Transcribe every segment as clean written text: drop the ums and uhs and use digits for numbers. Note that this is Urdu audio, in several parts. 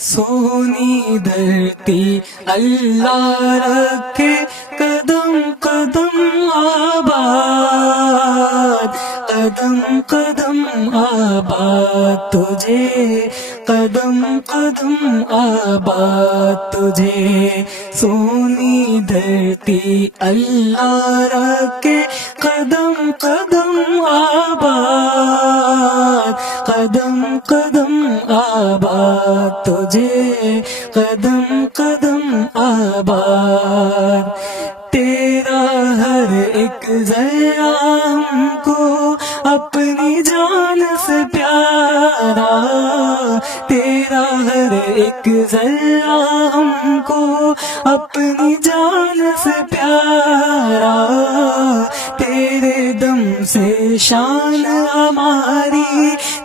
سونی دھرتی اللہ رکھے قدم قدم آباد، قدم قدم آباد تجھے، قدم قدم آباد تجھے۔ سونی دھرتی اللہ رکھے قدم قدم آباد، قدم قدم آباد تجھے، قدم قدم آباد۔ تیرا ہر ایک ذرہ ہم کو اپنی جان سے پیارا، تیرا ہر ایک ذرہ ہم کو اپنی جان سے پیارا۔ تیرے دم سے شان ہماری،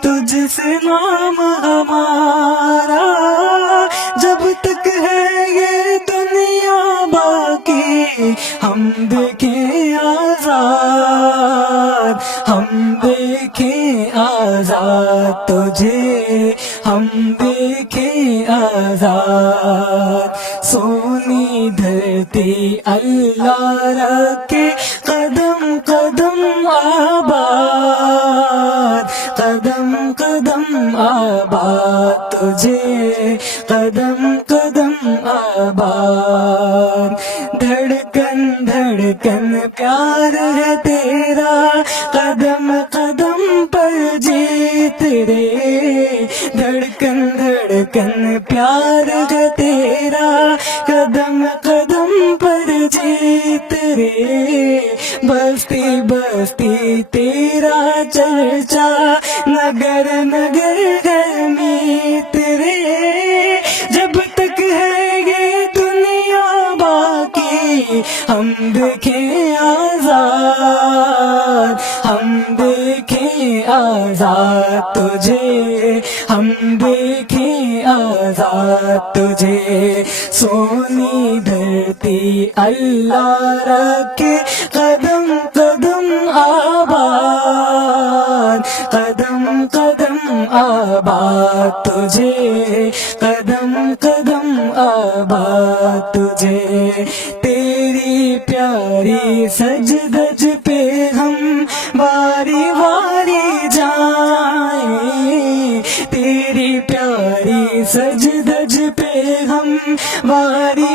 تجھ سے نام ہمارا، جب تک ہے یہ دنیا باقی ہم دیکھیں آزاد، ہم دیکھیں آزاد تجھے، ہم دیکھیں آزاد۔ سونی دھرتی اللہ رکھے قدم قدم آباد، قدم قدم آباد تجھے، قدم قدم آباد۔ دھڑکن دھڑکن پیار ہے تیرا، قدم قدم پر جیت رے، دھڑکن دھڑکن پیار ہے تیرا، قدم قدم پر جیت رے۔ بستی بستی تیرا چرچا، نگر نگر گھر میت رے، جب تک ہے یہ دنیا باقی ہم دیکھیں آزاد، ہم دیکھیں آزاد تجھے، ہم دیکھیں آزاد تجھے۔ سونی دھرتی اللہ رکھے قدم قدم آباد، قدم قدم آباد تجھے، قدم قدم آباد تجھے۔ تیری پیاری سج دج پہ ہم باری باری جائیں، تیری پیاری سج دج پہ ہم باری